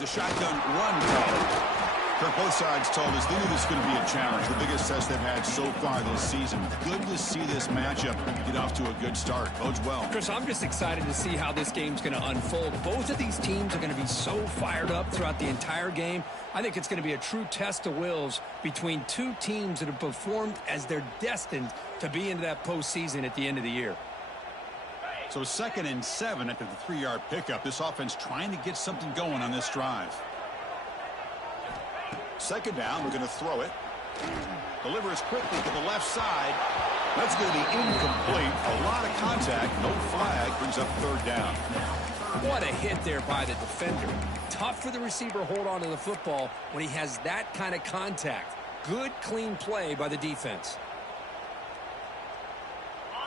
It's a shotgun run call. Kirk, both sides told us they knew this was going to be a challenge, the biggest test they've had so far this season. Good to see this matchup get off to a good start. Bodes well. Chris, I'm just excited to see how this game's going to unfold. Both of these teams are going to be so fired up throughout the entire game. I think it's going to be a true test of wills between two teams that have performed as they're destined to be into that postseason at the end of the year. So 2nd and 7 after the 3-yard pickup. This offense trying to get something going on this drive. 2nd down, we're going to throw it. Delivers quickly to the left side. That's going to be incomplete. A lot of contact. No flag. Brings up 3rd down. What a hit there by the defender. Tough for the receiver to hold on to the football when he has that kind of contact. Good, clean play by the defense.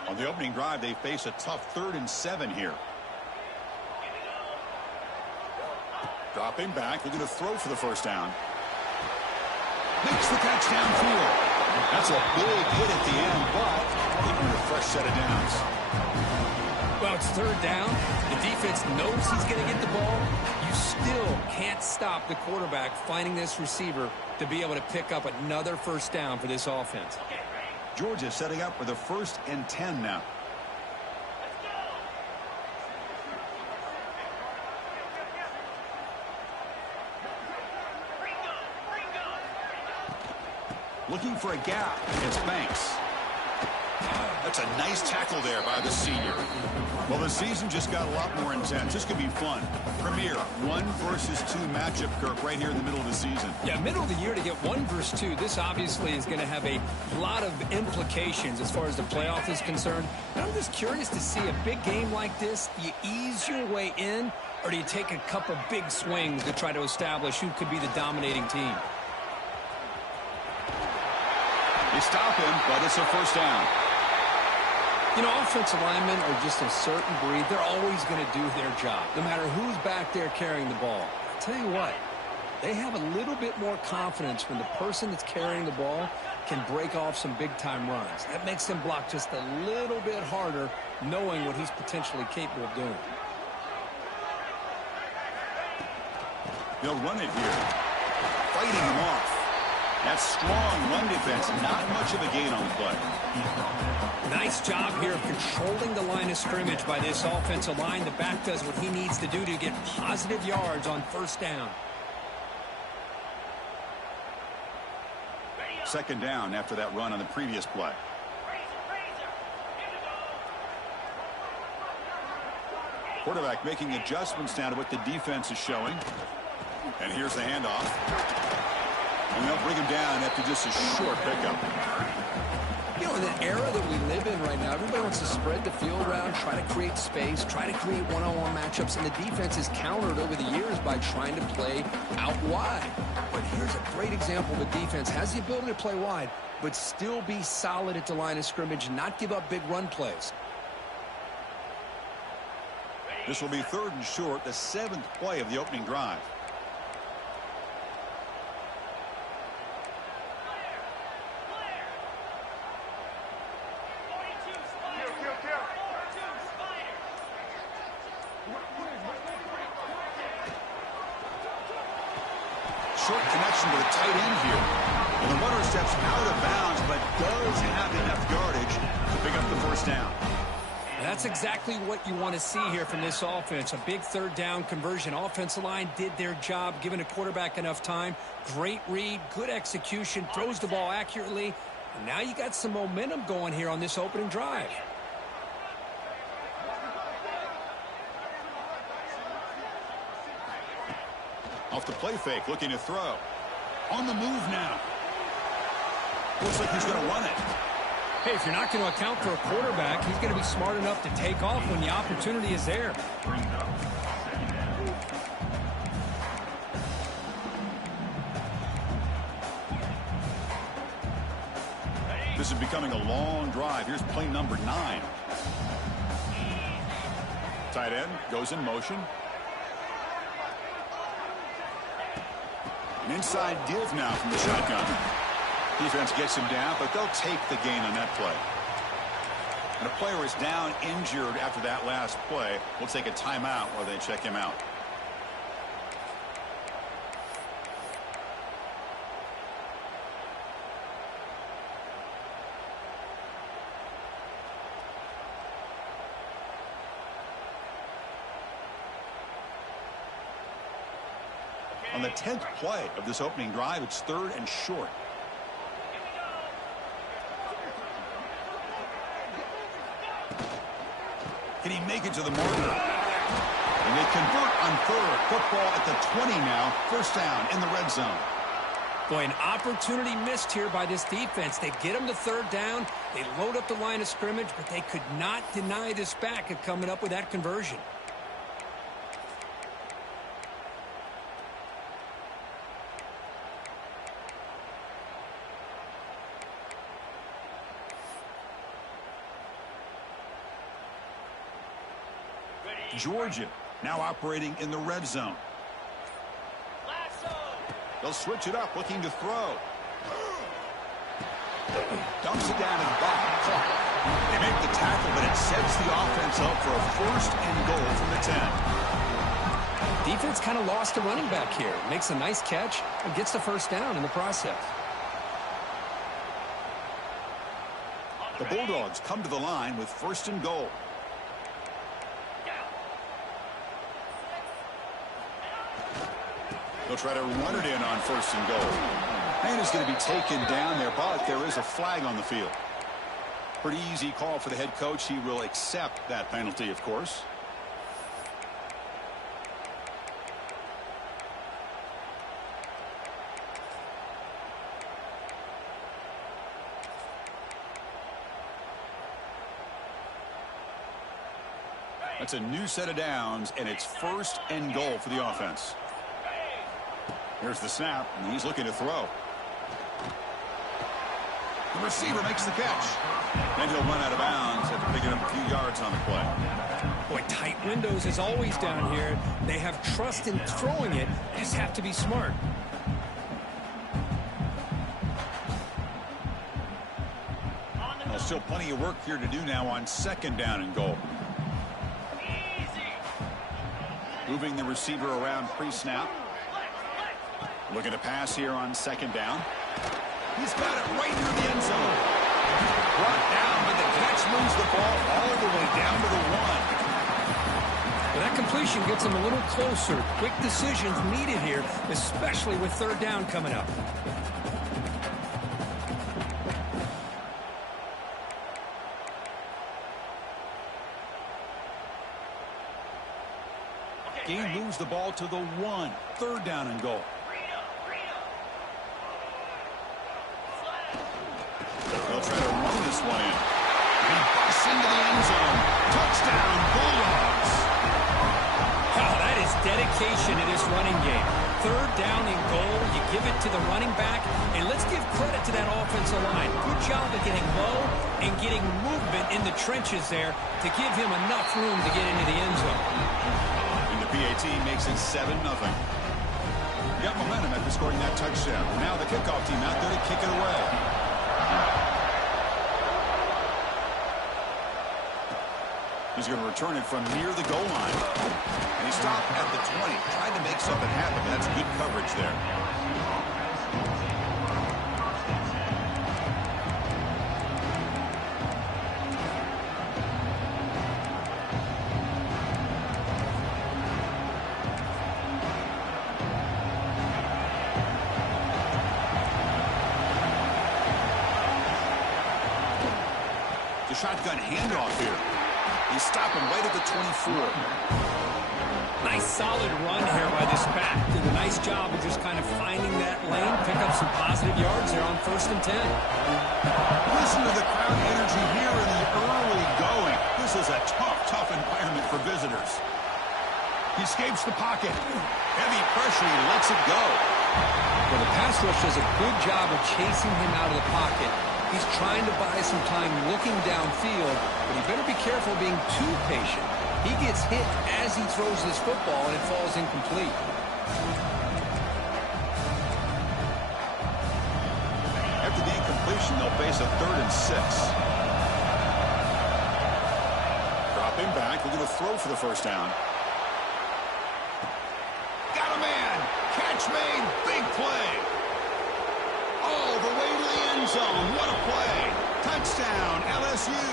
On the opening drive, they face a tough 3rd and 7 here. Dropping back. They're going to throw for the 1st down. Makes the catch downfield. That's a big hit at the end, but they need a fresh set of downs. Well, it's 3rd down. The defense knows he's going to get the ball. You still can't stop the quarterback finding this receiver to be able to pick up another 1st down for this offense. Georgia setting up for the 1st and 10 now. Looking for a gap against Banks. That's a nice tackle there by the senior. Well, the season just got a lot more intense. This could be fun. Premier 1 versus 2 matchup, Kirk, right here in the middle of the season. Yeah, middle of the year to get 1 versus 2. This obviously is going to have a lot of implications as far as the playoff is concerned. And I'm just curious to see a big game like this. Do you ease your way in, or do you take a couple big swings to try to establish who could be the dominating team? They stop him, but it's a 1st down. You know, offensive linemen are just a certain breed. They're always going to do their job, no matter who's back there carrying the ball. I'll tell you what, they have a little bit more confidence when the person that's carrying the ball can break off some big-time runs. That makes them block just a little bit harder, knowing what he's potentially capable of doing. They'll run it here. Fighting him off. That's strong run defense. Not much of a gain on the play. Nice job here of controlling the line of scrimmage by this offensive line. The back does what he needs to do to get positive yards on 1st down. 2nd down after that run on the previous play. Quarterback making adjustments now to what the defense is showing. And here's the handoff. And they'll bring him down after just a short pickup. You know, in the era that we live in right now, everybody wants to spread the field around, try to create space, try to create one-on-one matchups, and the defense is countered over the years by trying to play out wide. But here's a great example of a defense has the ability to play wide, but still be solid at the line of scrimmage, not give up big run plays. This will be 3rd and short, the 7th play of the opening drive. Short connection to the tight end here. And the runner steps out of bounds, but does have enough yardage to pick up the 1st down. That's exactly what you want to see here from this offense. A big 3rd down conversion. Offensive line did their job, giving a quarterback enough time. Great read, good execution, throws the ball accurately. And now you got some momentum going here on this opening drive. Off the play fake, looking to throw. On the move now. Looks like he's going to run it. Hey, if you're not going to account for a quarterback, he's going to be smart enough to take off when the opportunity is there. This is becoming a long drive. Here's play number 9. Tight end goes in motion. An inside give now from the shotgun. Defense gets him down, but they'll take the gain on that play. And a player is down injured after that last play. We'll take a timeout while they check him out. On the 10th play of this opening drive, it's 3rd and short. Can he make it to the marker? And they convert on 3rd. Football at the 20 now. 1st down in the red zone. Boy, an opportunity missed here by this defense. They get them to 3rd down. They load up the line of scrimmage, but they could not deny this back of coming up with that conversion. Georgia now operating in the red zone. They'll switch it up, looking to throw. Dumps it down and back. They make the tackle, but it sets the offense up for a 1st and goal from the 10. Defense kind of lost a running back here. Makes a nice catch and gets the 1st down in the process. The Bulldogs come to the line with 1st and goal. They'll try to run it in on 1st and goal. And is going to be taken down there, but there is a flag on the field. Pretty easy call for the head coach. He will accept that penalty, of course. That's a new set of downs, and it's 1st and goal for the offense. Here's the snap, and he's looking to throw. The receiver makes the catch. And he'll run out of bounds after picking up a few yards on the play. Boy, tight windows is always down here. They have trust in throwing it. They just have to be smart. Well, still plenty of work here to do now on 2nd down and goal. Moving the receiver around pre-snap. Looking to pass here on 2nd down. He's got it right near the end zone. Brought down, but the catch moves the ball all the way down to the 1. But that completion gets him a little closer. Quick decisions needed here, especially with 3rd down coming up. Game moves the ball to the 1. 3rd down and goal. They'll try to run this one in. He busts into the end zone. Touchdown, Bulldogs. Wow, that is dedication to this running game. 3rd down and goal. You give it to the running back. And let's give credit to that offensive line. Good job of getting low and getting movement in the trenches there to give him enough room to get into the end zone. And the PAT makes it 7-0. Got momentum after scoring that touchdown. Now the kickoff team out there to kick it away. He's going to return it from near the goal line. And he stopped at the 20, trying to make something happen. That's good coverage there. The shotgun handoff here. He stopped him right at the 24. Nice solid run here by this back. Did a nice job of just kind of finding that lane, pick up some positive yards there on 1st and 10. Listen to the crowd energy here in the early going. This is a tough environment for visitors. He escapes the pocket. Heavy pressure, he lets it go. Well, the pass rush does a good job of chasing him out of the pocket. He's trying to buy some time looking downfield, but he better be careful being too patient. He gets hit as he throws this football, and it falls incomplete. After the incompletion, they'll face a 3rd and 6. Drop him back. We're going to throw for the 1st down. Got a man. Catch made. Big play. All the way to the end zone. What a play. Touchdown, LSU.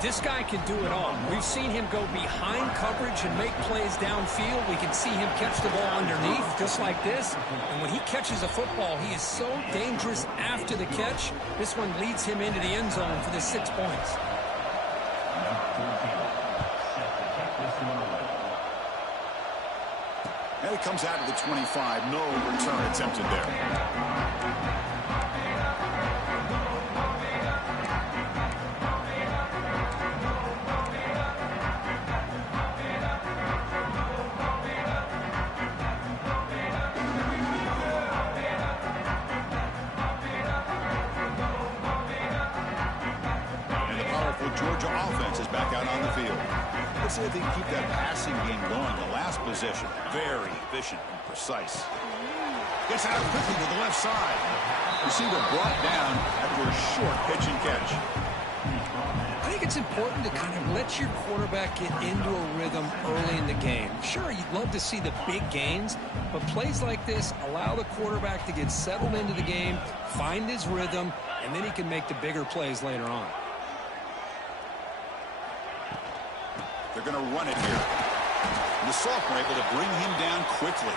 This guy can do it all. We've seen him go behind coverage and make plays downfield. We can see him catch the ball underneath, just like this. And when he catches a football, he is so dangerous after the catch. This one leads him into the end zone for the 6 points. And it comes out to the 25. No return attempted there. Georgia offense is back out on the field. Let's see if they can keep that passing game going. The last possession, very efficient and precise. Gets out quickly to the left side. Receiver brought down after a short pitch and catch. I think it's important to kind of let your quarterback get into a rhythm early in the game. Sure, you'd love to see the big gains, but plays like this allow the quarterback to get settled into the game, find his rhythm, and then he can make the bigger plays later on. They're going to run it here. And the sophomore able to bring him down quickly.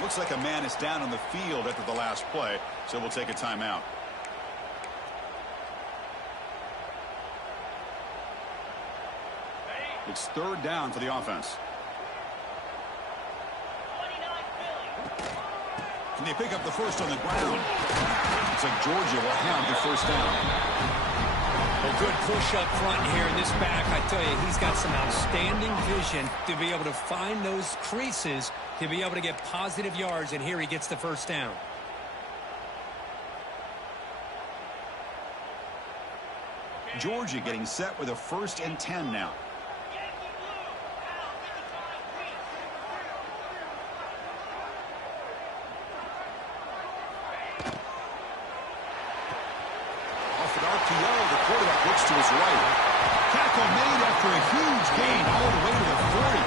Looks like a man is down on the field after the last play, so we'll take a timeout. It's third down for the offense. Can they pick up the first on the ground? Looks like Georgia will have the first down. A good push up front here in this back. I tell you, he's got some outstanding vision to be able to find those creases, to be able to get positive yards, and here he gets the first down. Georgia getting set with a 1st and 10 now. The quarterback looks to his right. Tackle made after a huge gain all the way to the 40.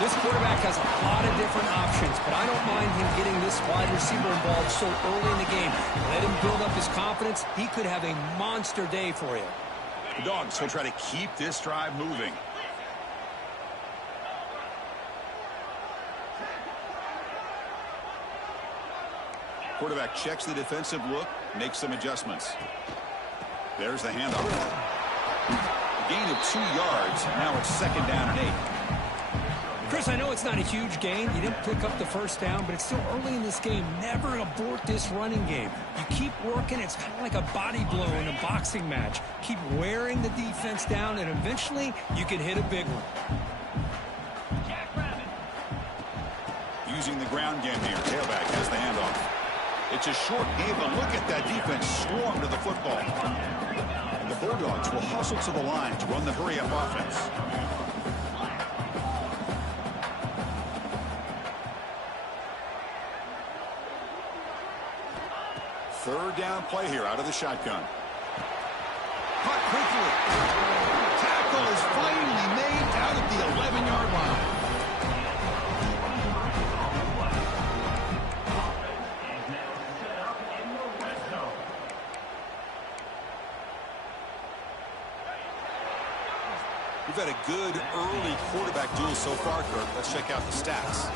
This quarterback has a lot of different options, but I don't mind him getting this wide receiver involved so early in the game. Let him build up his confidence. He could have a monster day for you. The Dogs will try to keep this drive moving. Quarterback checks the defensive look, makes some adjustments. There's the handoff. A gain of 2 yards. Now it's 2nd down and 8. Chris, I know it's not a huge gain. You didn't pick up the first down, but it's still early in this game. Never abort this running game. You keep working. It's kind of like a body blow in a boxing match. Keep wearing the defense down, and eventually you can hit a big one. Using the ground game here. Tailback has the handoff. It's a short game, but look at that defense swarm to the football. And the Bulldogs will hustle to the line to run the hurry-up offense. Third down play here out of the shotgun. Caught quickly. Tackle is finally made out at the 11-yard line. We've had a good early quarterback duel so far, Kirk. Let's check out the stats.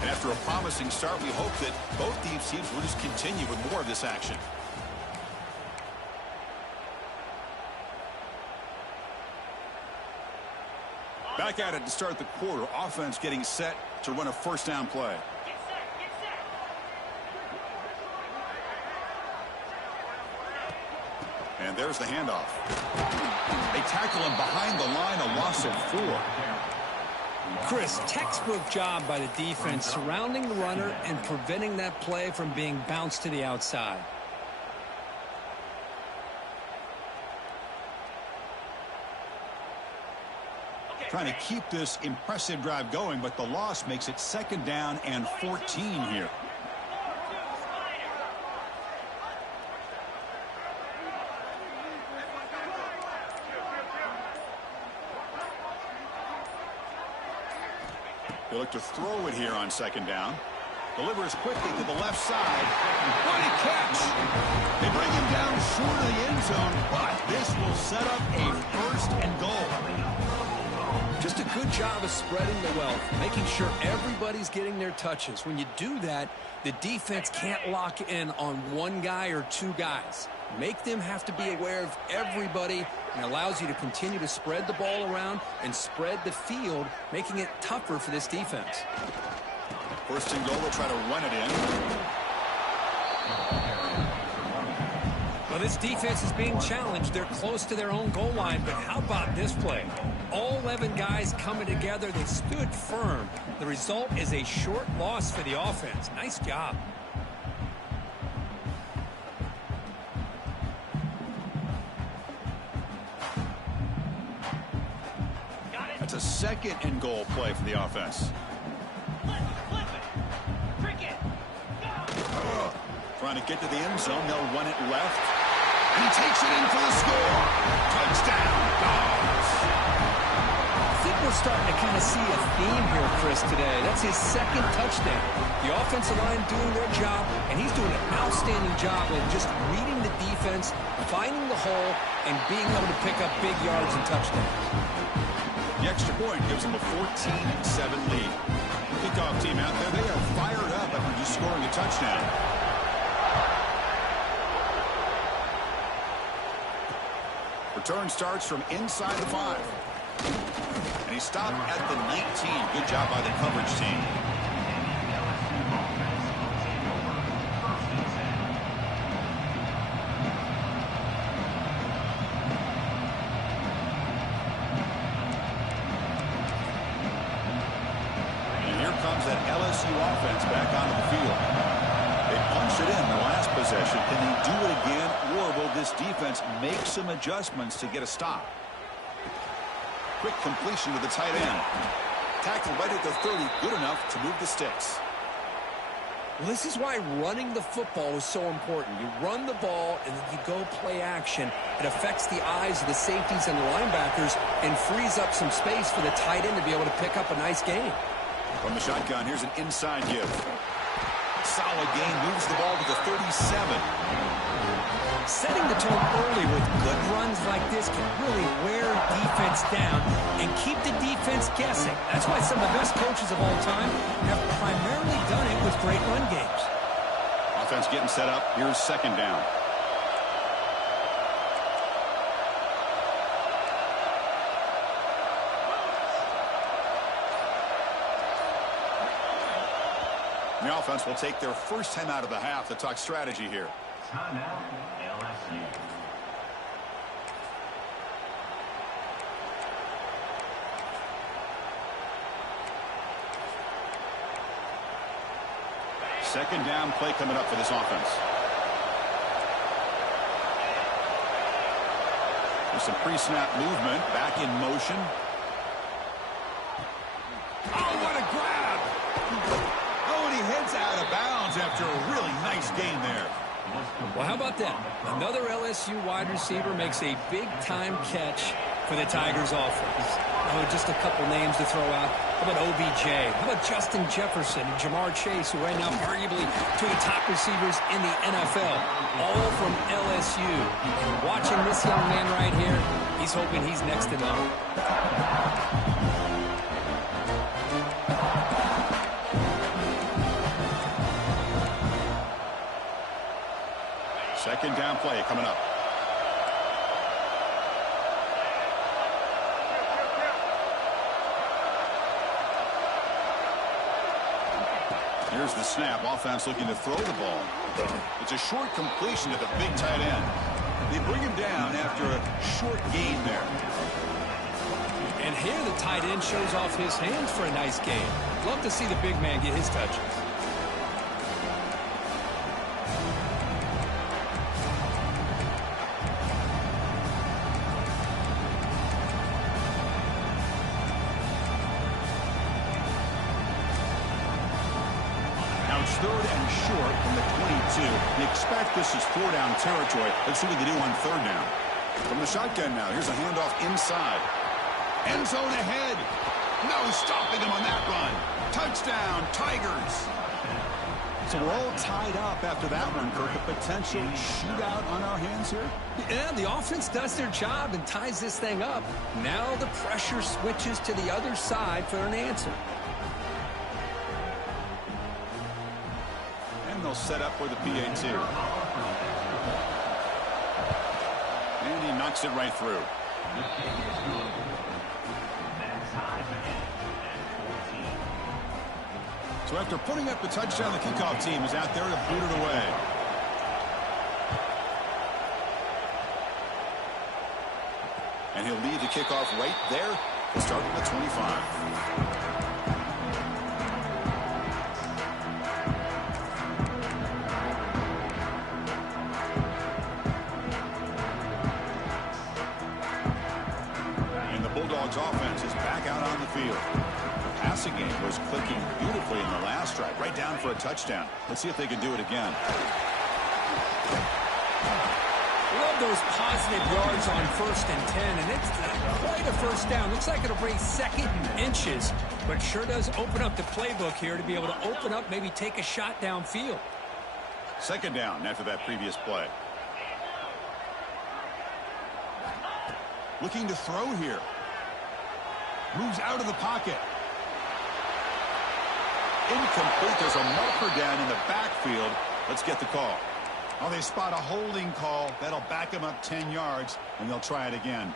And after a promising start, we hope that both these teams will just continue with more of this action. Back at it to start the quarter. Offense getting set to run a 1st down play. And there's the handoff. They tackle him behind the line, a loss of 4. Chris, textbook job by the defense surrounding the runner and preventing that play from being bounced to the outside. Trying to keep this impressive drive going, but the loss makes it 2nd down and 14 here. They look to throw it here on 2nd down. Delivers quickly to the left side. What a catch! They bring him down short of the end zone, but this will set up a first and goal. Just a good job of spreading the wealth, making sure everybody's getting their touches. When you do that, the defense can't lock in on one guy or two guys. Make them have to be aware of everybody, and allows you to continue to spread the ball around and spread the field, making it tougher for this defense. First and goal, they'll try to run it in. Well, this defense is being challenged. They're close to their own goal line, but how about this play? All 11 guys coming together. They stood firm. The result is a short loss for the offense. Nice job. That's a second and goal play for the offense. Trying to get to the end zone. They'll run it left. And he takes it in for the score. Touchdown, Dogs. I think we're starting to kind of see a theme here, Chris, today. That's his second touchdown. The offensive line doing their job, and he's doing an outstanding job of just reading the defense, finding the hole, and being able to pick up big yards and touchdowns. The extra point gives them a 14-7 lead. Kickoff team out there, they are fired up after just scoring a touchdown. Return starts from inside the 5. And he stopped at the 19. Good job by the coverage team. And here comes that LSU offense back onto the field. They punched it in the last possession. Can they do it again, or will this defense make some adjustments to get a stop? Quick completion to the tight end. Tackled right at the 30, good enough to move the sticks. Well, this is why running the football is so important. You run the ball, and then you go play action. It affects the eyes of the safeties and the linebackers and frees up some space for the tight end to be able to pick up a nice gain. From the shotgun, here's an inside give. Solid gain, moves the ball to the 37. Setting the tone early with good runs like this can really wear defense down and keep the defense guessing. That's why some of the best coaches of all time have primarily done it with great run games. Offense getting set up. Here's second down. The offense will take their first time out of the half to talk strategy here. Timeout, LSU. Second down play coming up for this offense. There's some pre-snap movement. Back in motion. Oh, what a grab! Oh, and he heads out of bounds after a really nice gain there. Well, how about that? Another LSU wide receiver makes a big-time catch for the Tigers offense. Oh, just a couple names to throw out. How about OBJ? How about Justin Jefferson and Jamar Chase, who right now arguably two of the top receivers in the NFL, all from LSU. And watching this young man right here, he's hoping he's next in line. Second down play coming up. Here's the snap. Offense looking to throw the ball. It's a short completion to the big tight end. They bring him down after a short gain there. And here the tight end shows off his hands for a nice gain. Love to see the big man get his touches. Third and short from the 22. They expect this is four-down territory. Let's see what they do on third down. From the shotgun now, here's a handoff inside. End zone ahead. No stopping him on that run. Touchdown, Tigers. So we're all tied up after that one, Kirk. A potential shootout on our hands here. Yeah, the offense does their job and ties this thing up. Now the pressure switches to the other side for an answer. And they'll set up for the PAT. And he knocks it right through. So after putting up the touchdown, the kickoff team is out there to boot it away. And he'll lead the kickoff right there to start at the 25. And the Bulldogs offense is back out on the field. Passing game was clicking beautifully in the last drive, right down for a touchdown. Let's see if they can do it again. Love those positive yards on 1st and 10, and it's quite a first down. Looks like it'll bring 2nd and inches, but sure does open up the playbook here to be able to open up, maybe take a shot downfield. 2nd down after that previous play. Looking to throw here. Moves out of the pocket. Incomplete. There's a marker down in the backfield. Let's get the call. Oh, they spot a holding call. That'll back them up 10 yards, and they'll try it again.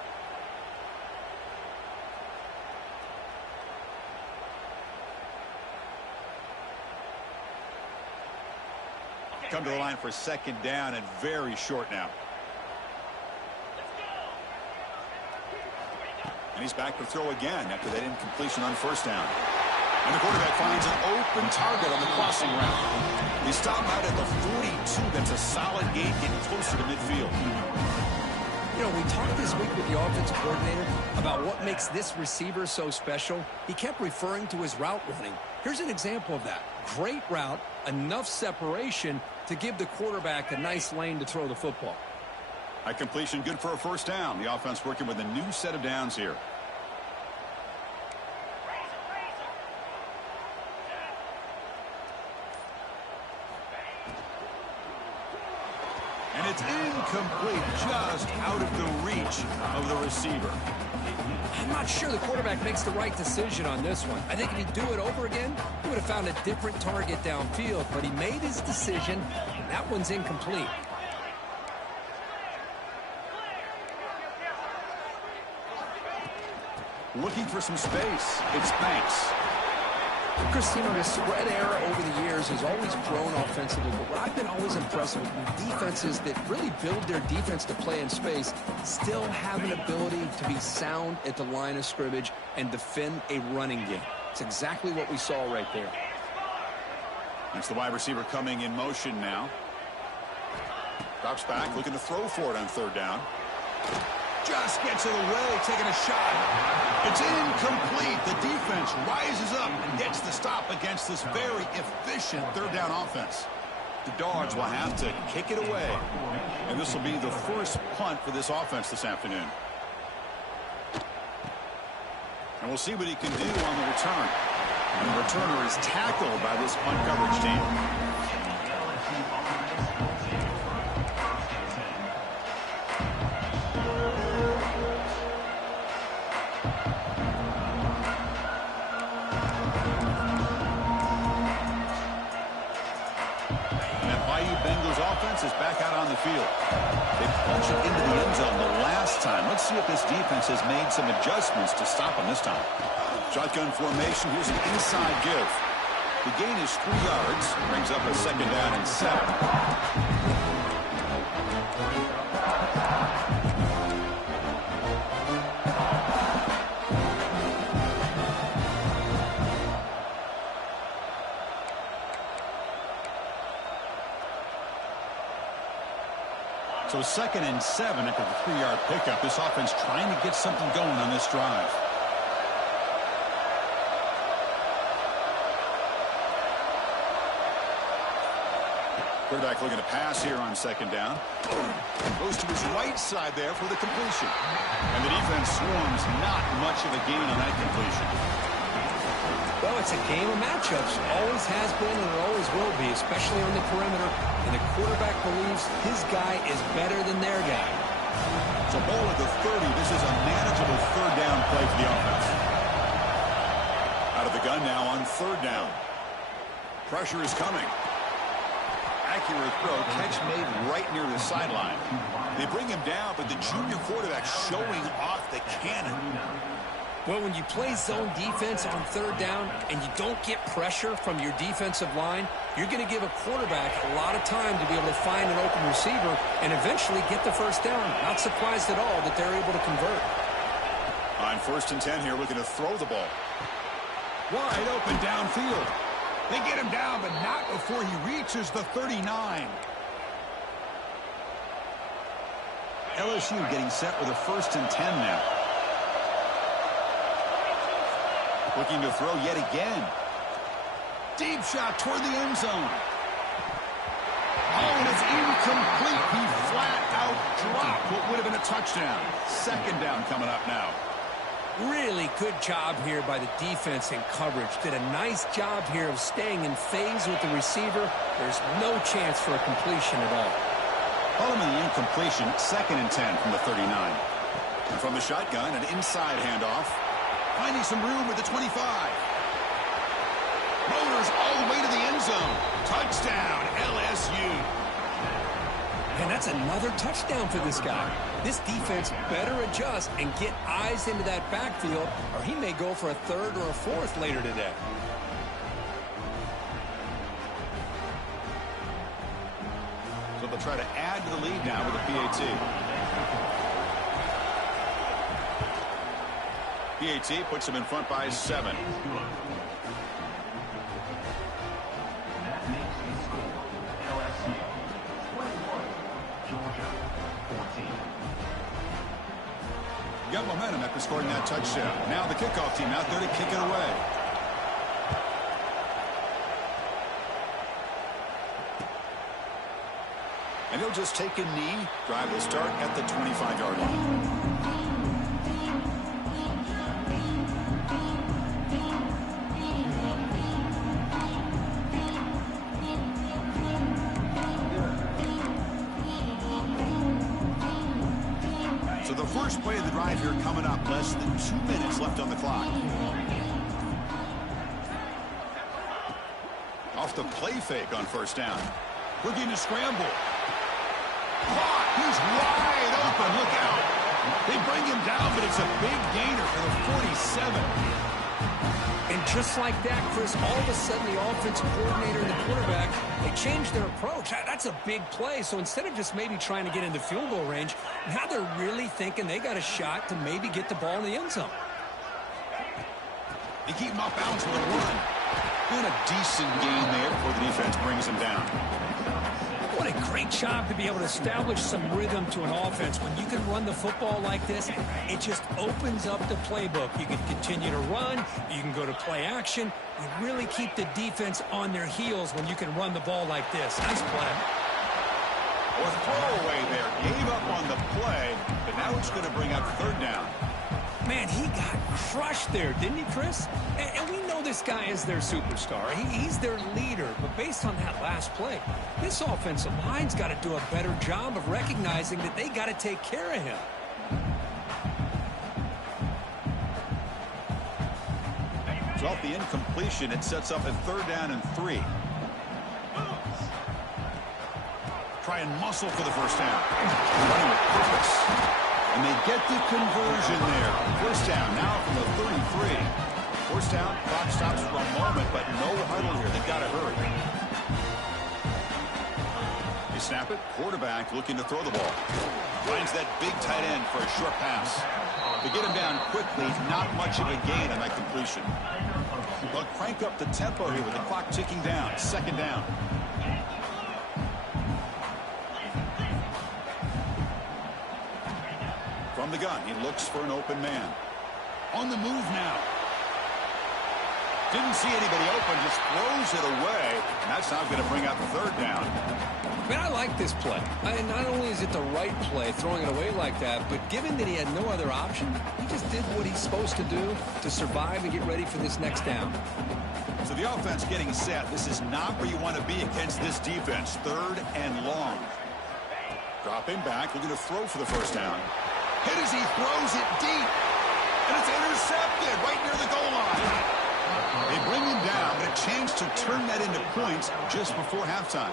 Come to the line for 2nd down and very short now. And he's back to throw again after that incompletion on 1st down. And the quarterback finds an open target on the crossing route. He stopped out at the 42. That's a solid gain, getting closer to midfield. You know, we talked this week with the offensive coordinator about what makes this receiver so special. He kept referring to his route running. Here's an example of that. Great route, enough separation to give the quarterback a nice lane to throw the football. High completion, good for a 1st down. The offense working with a new set of downs here. And it's incomplete, just out of the reach of the receiver. I'm not sure the quarterback makes the right decision on this one. I think if he'd do it over again, he would have found a different target downfield, but he made his decision. That one's incomplete. Looking for some space. It's Banks. Christine, the spread era over the years has always grown offensively, but what I've been always impressed with defenses that really build their defense to play in space still have an ability to be sound at the line of scrimmage and defend a running game. It's exactly what we saw right there. That's the wide receiver coming in motion now. Drops back, looking to throw for it on 3rd down. Just gets it away, taking a shot. It's incomplete. The defense rises up and gets the stop against this very efficient 3rd down offense. The Dogs will have to kick it away. And this will be the first punt for this offense this afternoon. And we'll see what he can do on the return. And the returner is tackled by this punt coverage team. Is back out on the field. They punch it into the end zone the last time. Let's see if this defense has made some adjustments to stop them this time. Shotgun formation. Here's an inside give. The gain is 3 yards. Brings up a 2nd down and 7. So 2nd and 7 after the 3-yard pickup. This offense trying to get something going on this drive. Quarterback looking to pass here on 2nd down. Goes to his right side there for the completion. And the defense swarms, not much of a gain on that completion. Well, it's a game of matchups. Always has been and it always will be, especially on the perimeter. And the quarterback believes his guy is better than their guy. So ball at the 30. This is a manageable third down play for the offense. Out of the gun now on third down. Pressure is coming. Accurate throw, catch made right near the sideline. They bring him down, but the junior quarterback showing off the cannon. Well, when you play zone defense on third down and you don't get pressure from your defensive line, you're going to give a quarterback a lot of time to be able to find an open receiver and eventually get the first down. Not surprised at all that they're able to convert. On 1st and 10 here, looking to throw the ball. Wide open downfield. They get him down, but not before he reaches the 39. LSU getting set with a 1st and 10 now. Looking to throw yet again. Deep shot toward the end zone. Oh, and it's incomplete. He flat out dropped what would have been a touchdown. 2nd down coming up now. Really good job here by the defense in coverage. Did a nice job here of staying in phase with the receiver. There's no chance for a completion at all. Following the incompletion, 2nd and 10 from the 39. And from the shotgun, an inside handoff. Finding some room at the 25. Motors all the way to the end zone. Touchdown, LSU. And that's another touchdown for this guy. This defense better adjust and get eyes into that backfield, or he may go for a 3rd or a 4th later today. So they'll try to add to the lead now with a PAT. PAT puts them in front by 7. That makes the score LSU 21, Georgia 14. Got momentum after scoring that touchdown. Now the kickoff team out there to kick it away. And he'll just take a knee. Drive will start at the 25-yard line. So the first play of the drive here coming up, less than 2 minutes left on the clock. Off the play fake on 1st down. Looking to scramble. Caught. He's wide open. Look out. They bring him down, but it's a big gainer for the 47. And just like that, Chris, all of a sudden the offensive coordinator and the quarterback, they changed their approach. That's a big play. So instead of just maybe trying to get into field goal range, now they're really thinking they got a shot to maybe get the ball in the end zone. They keep him off bounds with a run. Doing a decent gain there before the defense brings him down. What a great job to be able to establish some rhythm to an offense. When you can run the football like this, it just opens up the playbook. You can continue to run. You can go to play action. You really keep the defense on their heels when you can run the ball like this. Nice play. Or throwaway there. Gave up on the play, but now it's going to bring up 3rd down. Man, he got crushed there, didn't he, Chris? And we know this guy is their superstar. He's their leader. But based on that last play, this offensive line's got to do a better job of recognizing that they got to take care of him. So off the incompletion, it sets up a 3rd down and 3. Try and muscle for the 1st down. Running with purpose. And they get the conversion there. 1st down now from the 33. 1st down, clock stops for a moment, but no huddle here. They've got to hurry. They snap it. Quarterback looking to throw the ball. Finds that big tight end for a short pass. They get him down quickly. Not much of a gain on that completion. They'll crank up the tempo here with the clock ticking down. 2nd down. From the gun, he looks for an open man. On the move now. Didn't see anybody open, just throws it away. And that's not going to bring out the third down. Man, I like this play. Not only is it the right play, throwing it away like that, but given that he had no other option, he just did what he's supposed to do to survive and get ready for this next down. So the offense getting set. This is not where you want to be against this defense. 3rd and long. Dropping back, looking to throw for the first down. Hit as he throws it deep. And it's intercepted right near the goal line. They bring him down, but a chance to turn that into points just before halftime.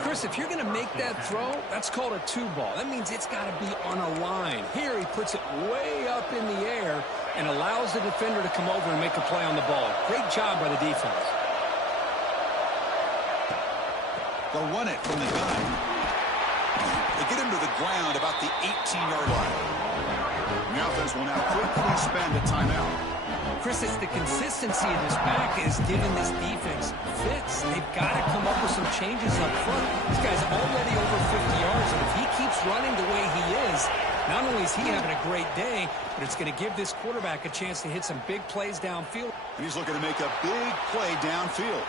Chris, if you're going to make that throw, that's called a 2-ball. That means it's got to be on a line. Here he puts it way up in the air and allows the defender to come over and make a play on the ball. Great job by the defense. They'll run it from the gun. They get him to the ground about the 18-yard line. The offense will now quickly spend a timeout. Chris, it's the consistency of this back is giving this defense fits. They've got to come up with some changes up front. This guy's already over 50 yards, and if he keeps running the way he is, not only is he having a great day, but it's going to give this quarterback a chance to hit some big plays downfield. And he's looking to make a big play downfield.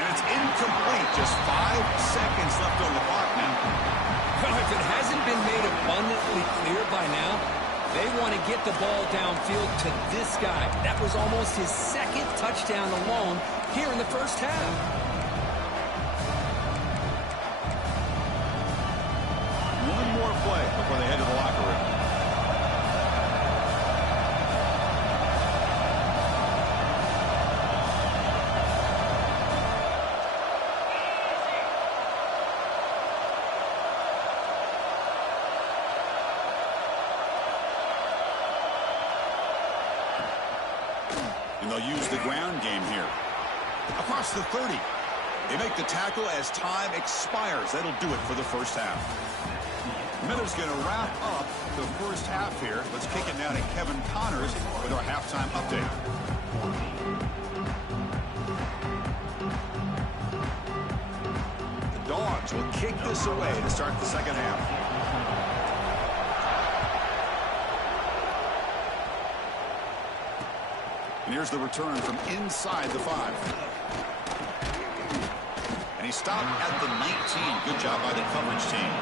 And it's incomplete. Just 5 seconds left on the clock now. Well, if it hasn't been made abundantly clear by now, they want to get the ball downfield to this guy. That was almost his 2nd touchdown alone here in the first half. One more play before they head to the locker room. And they'll use the ground game here. Across the 30. They make the tackle as time expires. That'll do it for the first half. Miller's going to wrap up the first half here. Let's kick it now to Kevin Connors with our halftime update. The Dogs will kick this away to start the second half. And here's the return from inside the 5. And he stopped at the 19. Good job by the coverage team.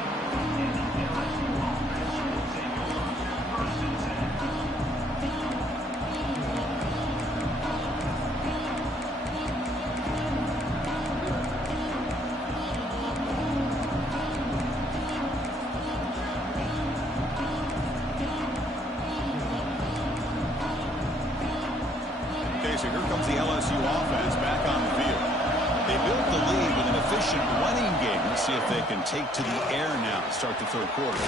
So here comes the LSU offense back on the field. They built the lead with an efficient running game. Let's see if they can take to the air now to start the 3rd quarter.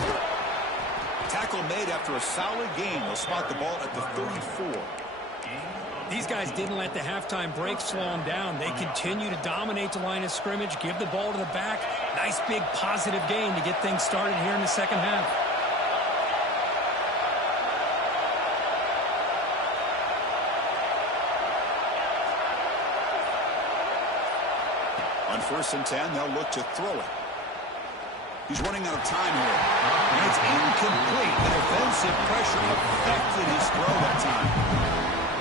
Tackle made after a solid game. They'll spot the ball at the 34. These guys didn't let the halftime break slow them down. They continue to dominate the line of scrimmage, give the ball to the back. Nice big positive gain to get things started here in the second half. On 1st and 10, they'll look to throw it. He's running out of time here. And it's incomplete. The defensive pressure affected his throw that time.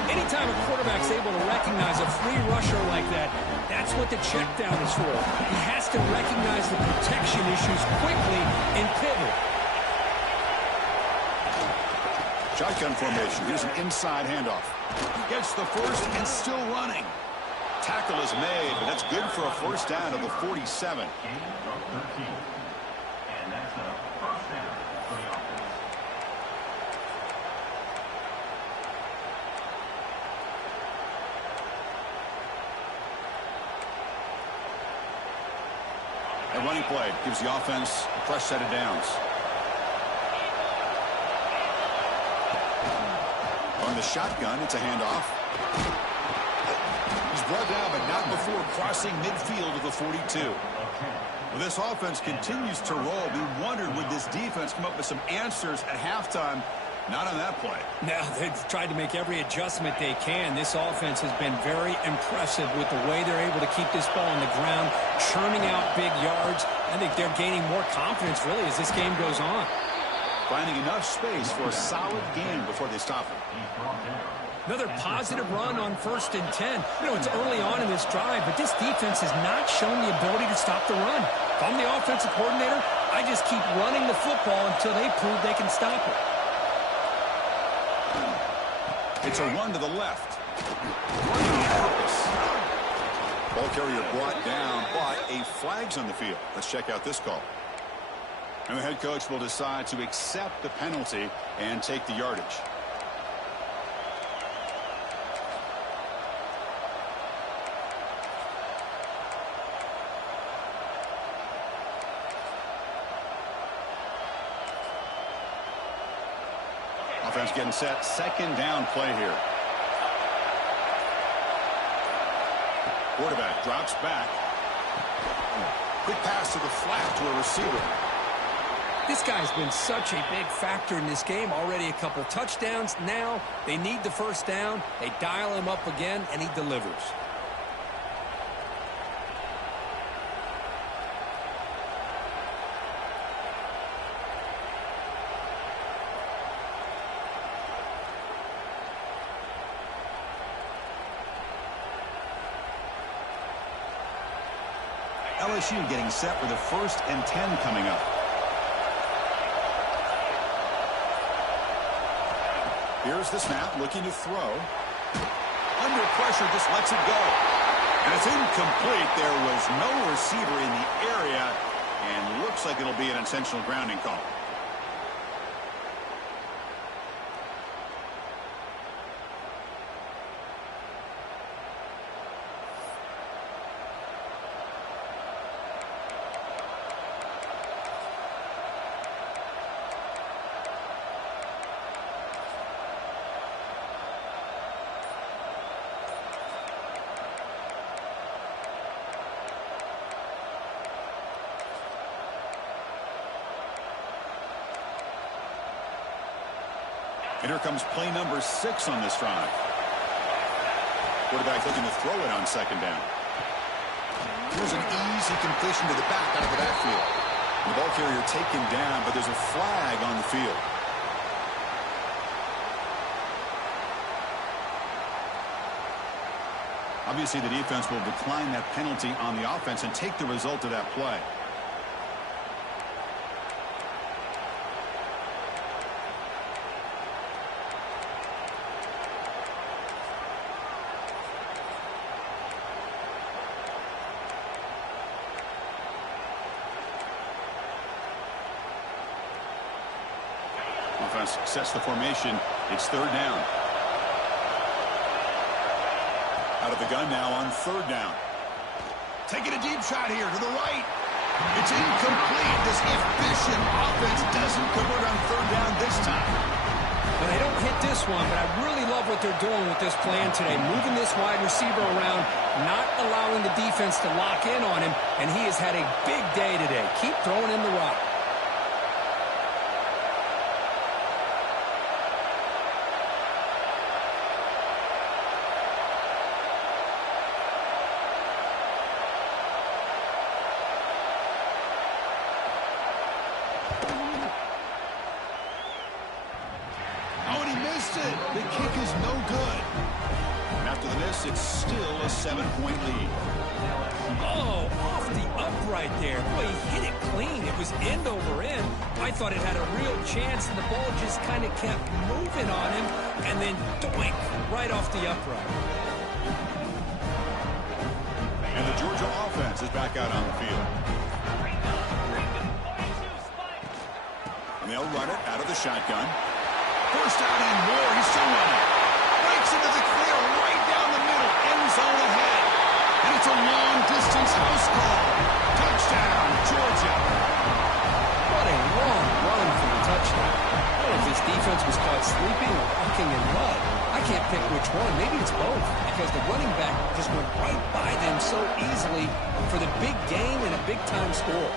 Anytime a quarterback's able to recognize a free rusher like that, that's what the check down is for. He has to recognize the protection issues quickly and pivot. Shotgun formation. Here's an inside handoff. Gets the first and still running. Tackle is made, but that's good for a first down of the 47. A running play gives the offense a fresh set of downs. On the shotgun, it's a handoff. He's brought down, but not before crossing midfield of the 42. Well, this offense continues to roll. We wondered, would this defense come up with some answers at halftime? Not on that play. Now, they've tried to make every adjustment they can. This offense has been very impressive with the way they're able to keep this ball on the ground, churning out big yards. I think they're gaining more confidence, really, as this game goes on. Finding enough space for a solid game before they stop it. Another positive run on 1st and 10. You know, it's early on in this drive, but this defense has not shown the ability to stop the run. If I'm the offensive coordinator, I just keep running the football until they prove they can stop it. It's a run to the left. Running on purpose. Ball carrier brought down, but a flag's on the field. Let's check out this call. And the head coach will decide to accept the penalty and take the yardage. Offense getting set. 2nd down play here. Quarterback drops back. Quick pass to the flat to a receiver. This guy's been such a big factor in this game. Already a couple touchdowns. Now they need the 1st down. They dial him up again, and he delivers. LSU getting set for the 1st and 10 coming up. Here's the snap, looking to throw. Under pressure, just lets it go. And it's incomplete. There was no receiver in the area, and looks like it'll be an intentional grounding call. And here comes play number 6 on this drive. Quarterback looking to throw it on 2nd down. Here's an easy completion to the back out of the backfield. And the ball carrier taken down, but there's a flag on the field. Obviously, the defense will decline that penalty on the offense and take the result of that play. Offense sets the formation. It's 3rd down. Out of the gun now on 3rd down. Taking a deep shot here to the right. It's incomplete. This efficient offense doesn't convert on 3rd down this time. Well, they don't hit this one, but I really love what they're doing with this plan today. Moving this wide receiver around, not allowing the defense to lock in on him, and he has had a big day today. Keep throwing him the rock. The kick is no good. And after the miss, it's still a 7-point lead. Oh, off the upright there. Boy, he hit it clean. It was end over end. I thought it had a real chance, and the ball just kind of kept moving on him, and then doink, right off the upright. And the Georgia offense is back out on the field. And they'll run it out of the shotgun. 1st down and more. He's still running. Breaks into the clear right down the middle. End zone ahead. And it's a long-distance house call. Touchdown, Georgia. What a long run for the touchdown. I don't know if this defense was caught sleeping or walking in mud. I can't pick which one. Maybe it's both, because the running back just went right by them so easily for the big gain and a big-time score.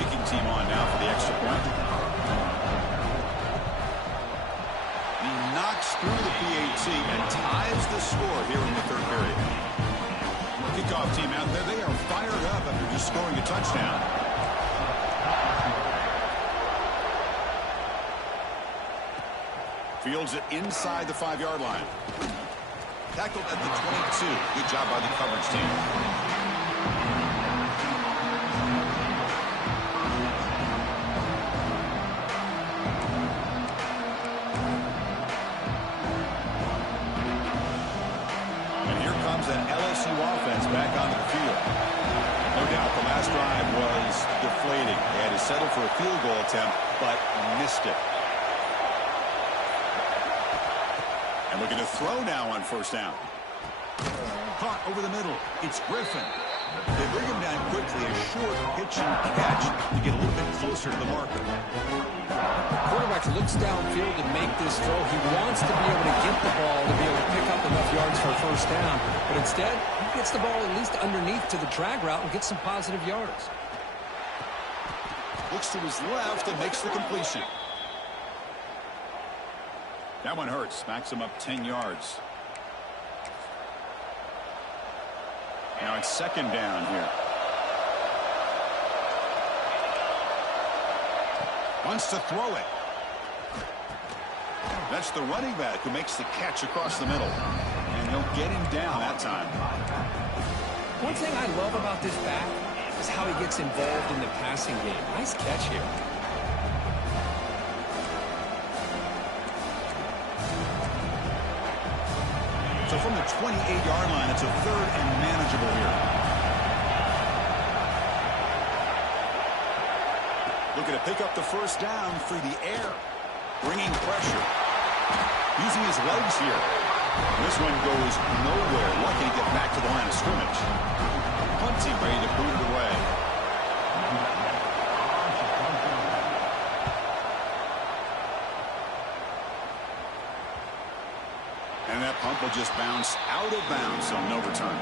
Kicking team on now for the extra point. He knocks through the PAT and ties the score here in the 3rd period. Kickoff team out there, they are fired up after just scoring a touchdown. Fields it inside the 5-yard line. Tackled at the 22. Good job by the coverage team. And here comes that LSU offense back onto the field. No doubt the last drive was deflating. They had to settle for a field goal attempt, but missed it. And looking to throw now on first down. Caught over the middle. It's Griffin. They bring him down quickly. A short pitch and catch to get a little bit closer to the marker. Quarterback looks downfield to make this throw. He wants to be able to get the ball to be able to pick up enough yards for a first down. But instead, he gets the ball at least underneath to the drag route and gets some positive yards. Looks to his left and makes the completion. That one hurts. Smacks him up 10 yards. Now it's second down here. Wants to throw it. That's the running back who makes the catch across the middle. And he'll get him down that time. One thing I love about this back is how he gets involved in the passing game. Nice catch here. So from the 28-yard line, it's a third and manageable here. Looking to pick up the first down through the air. Bringing pressure. Using his legs here. This one goes nowhere. Lucky to get back to the line of scrimmage. Punty ready to boot it away. And that pump will just bounce out of bounds, so no return.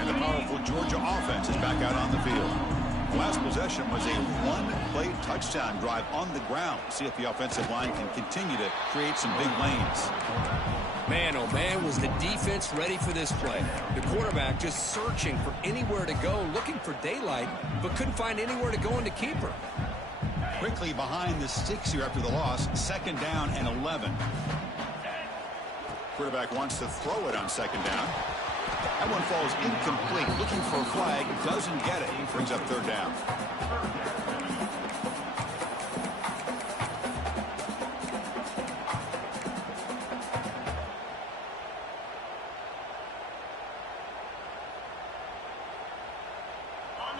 And the powerful Georgia offense is back out on the field. The last possession was a one-play touchdown drive on the ground. See if the offensive line can continue to create some big lanes. Man, oh man, was the defense ready for this play. The quarterback just searching for anywhere to go, looking for daylight, but couldn't find anywhere to go in the keeper. Quickly behind the sticks here after the loss. Second down and 11. Quarterback wants to throw it on second down. That one falls incomplete. Looking for a flag. Doesn't get it. Brings up third down.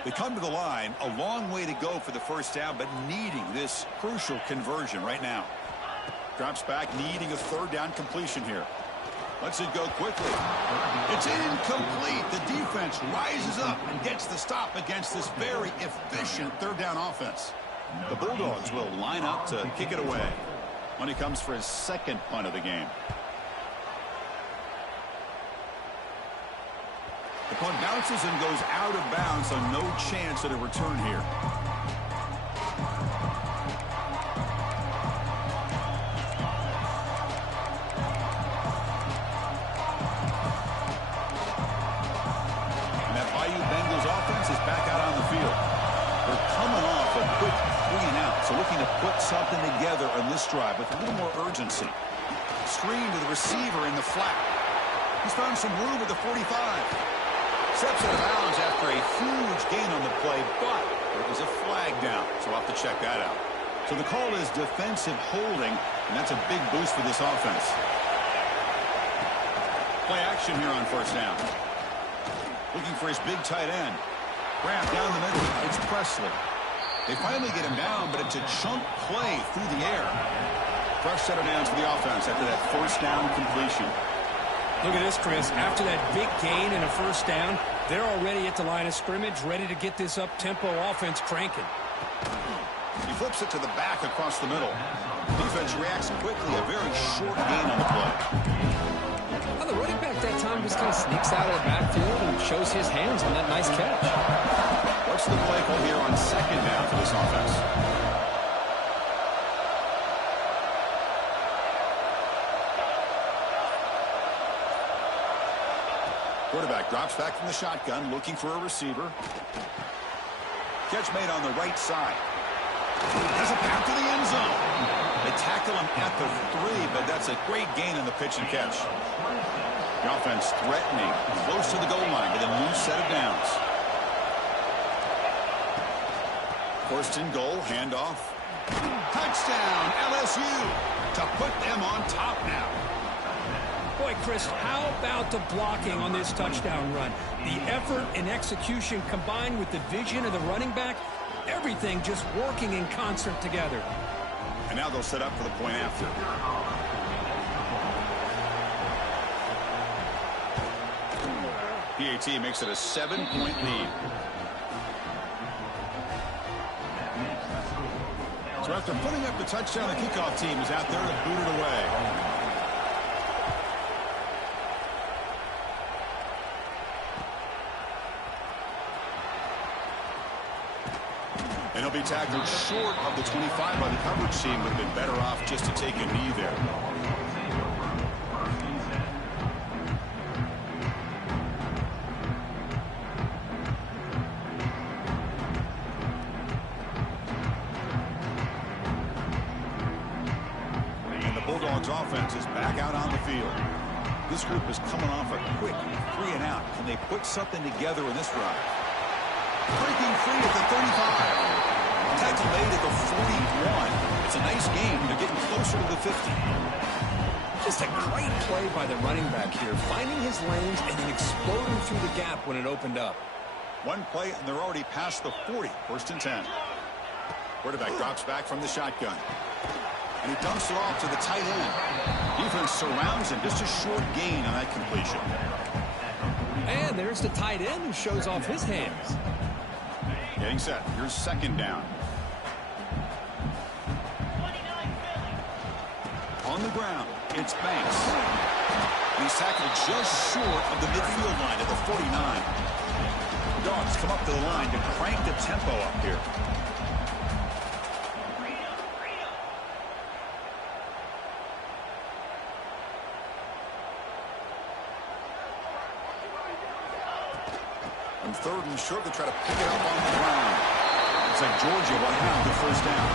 They come to the line, a long way to go for the first down, but needing this crucial conversion right now. Drops back, needing a third down completion here. Lets it go quickly. It's incomplete. The defense rises up and gets the stop against this very efficient third down offense. The Bulldogs will line up to kick it away when he comes for his second punt of the game. The punt bounces and goes out of bounds, so no chance at a return here. And that Bayou Bengals offense is back out on the field. They're coming off a quick 3 and out, so looking to put something together on this drive with a little more urgency. Screen to the receiver in the flat. He's found some room at the 45. Steps out of bounds after a huge gain on the play, but there was a flag down, so we'll have to check that out. So the call is defensive holding, and that's a big boost for this offense. Play action here on first down. Looking for his big tight end. Wrap down the middle. It's Presley. They finally get him down, but it's a chunk play through the air. Fresh set of downs for the offense after that first down completion. Look at this, Chris. After that big gain and a first down, they're already at the line of scrimmage, ready to get this up-tempo offense cranking. He flips it to the back across the middle. Defense reacts quickly. A very short gain on the play. Well, the running back that time just kind of sneaks out of the backfield and shows his hands on that nice catch. What's the play call here on second down for this offense? Quarterback drops back from the shotgun, looking for a receiver. Catch made on the right side. Has a path to the end zone. They tackle him at the 3, but that's a great gain in the pitch and catch. The offense threatening, close to the goal line with a new set of downs. First and goal, handoff. Touchdown, LSU, to put them on top now. Boy, Chris, how about the blocking on this touchdown run? The effort and execution combined with the vision of the running back, everything just working in concert together. And now they'll set up for the point after. PAT makes it a 7-point lead. So after putting up the touchdown, the kickoff team is out there to boot it away. And he'll be tackled short of the 25 by the coverage team. Would have been better off just to take a knee there. And the Bulldogs offense is back out on the field. This group is coming off a quick 3 and out. Can they put something together in this drive? Breaking free at the 35. Tackle made at the 41. It's a nice game. They're getting closer to the 50. Just a great play by the running back here, finding his lanes and then exploding through the gap when it opened up. One play, and they're already past the 40. First and 10. Quarterback drops back from the shotgun. And he dumps it off to the tight end. Defense surrounds him. Just a short gain on that completion. And there's the tight end who shows off his hands. Getting set. Here's second down. On the ground, it's Banks. And he's tackled just short of the midfield line at the 49. Dogs come up to the line to crank the tempo up here. On third and short, they try to pick it up on the ground. It's like Georgia will have the first down.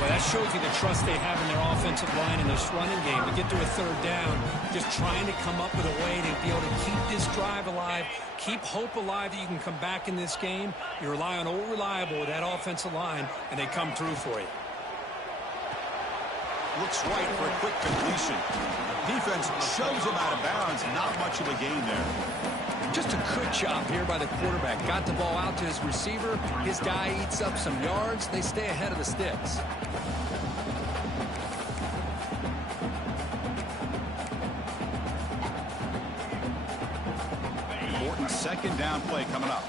Well, that shows you the trust they have in their offensive line and this running game. To get to a third down, just trying to come up with a way to be able to keep this drive alive, keep hope alive that you can come back in this game. You rely on Old Reliable with that offensive line, and they come through for you. Looks right for a quick completion. Defense shoves him out of bounds. Not much of a gain there. Just a good job here by the quarterback. Got the ball out to his receiver. His guy eats up some yards. They stay ahead of the sticks. Important second down play coming up.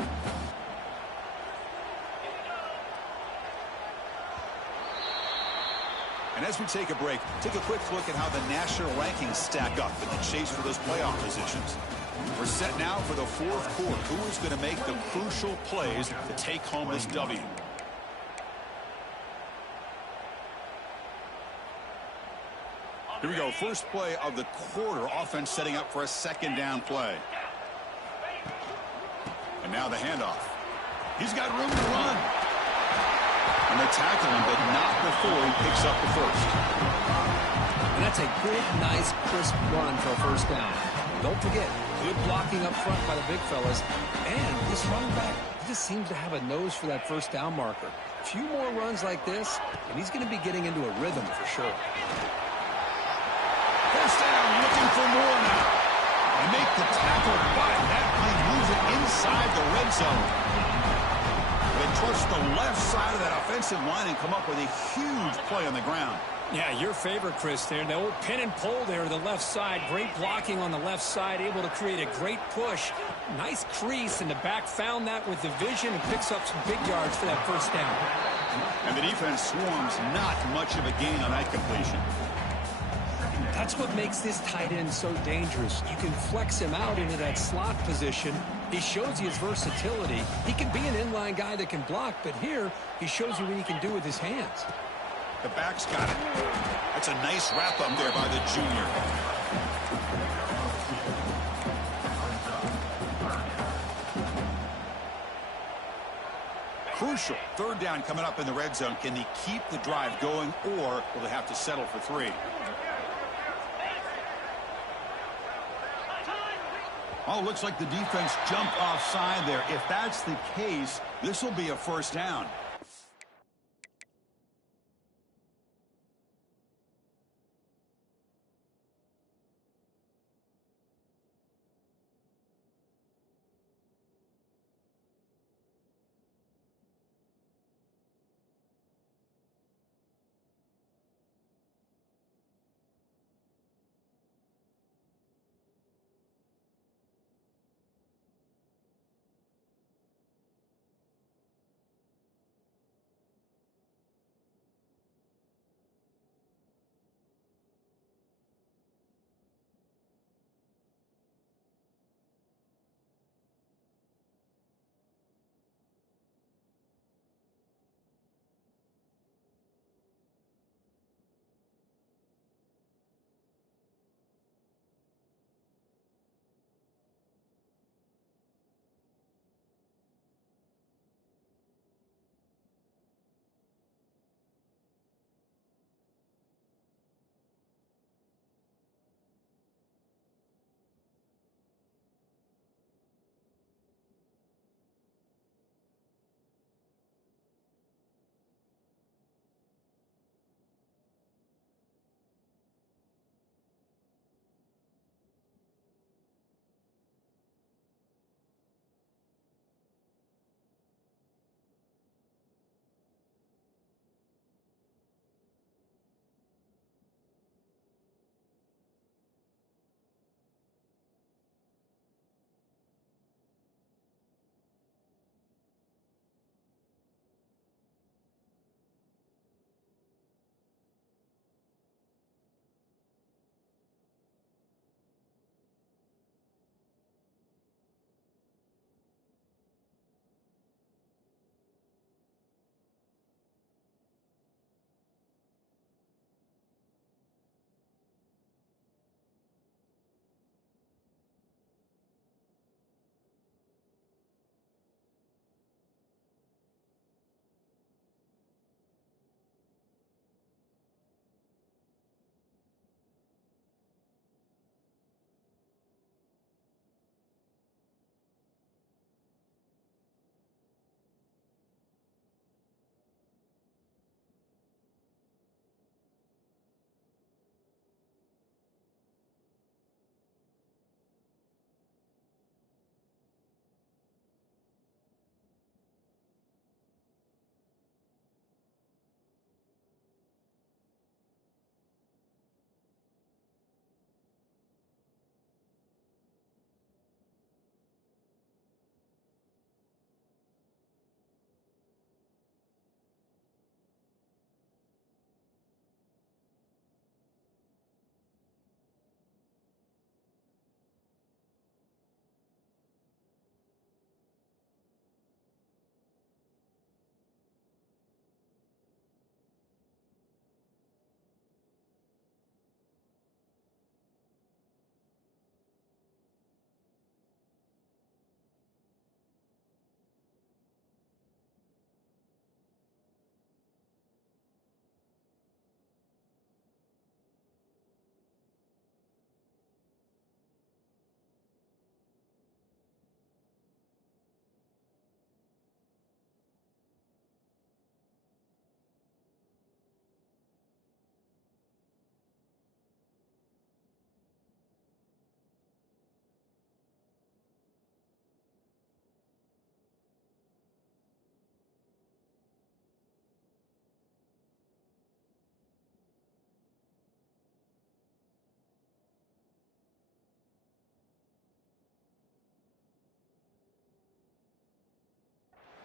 And as we take a break, take a quick look at how the national rankings stack up in the chase for those playoff positions. We're set now for the fourth quarter. Who is going to make the crucial plays to take home this W? Here we go. First play of the quarter. Offense setting up for a second down play. And now the handoff. He's got room to run. And they tackle him, but not before he picks up the first. And that's a good, nice, crisp run for a first down. Don't forget, good blocking up front by the big fellas. And this running back, he just seems to have a nose for that first down marker. A few more runs like this, and he's going to be getting into a rhythm for sure. First down, looking for more now. They make the tackle, but that play moves it inside the red zone. They trust the left side of that offensive line and come up with a huge play on the ground. Yeah, your favorite, Chris, there. The old pin and pull there to the left side. Great blocking on the left side, able to create a great push. Nice crease, and the back found that with the vision and picks up some big yards for that first down. And the defense swarms, not much of a gain on that completion. That's what makes this tight end so dangerous. You can flex him out into that slot position. He shows you his versatility. He can be an inline guy that can block, but here he shows you what he can do with his hands. The back's got it. That's a nice wrap up there by the junior. Crucial. Third down coming up in the red zone. Can they keep the drive going, or will they have to settle for 3? Oh, looks like the defense jumped offside there. If that's the case, this will be a first down.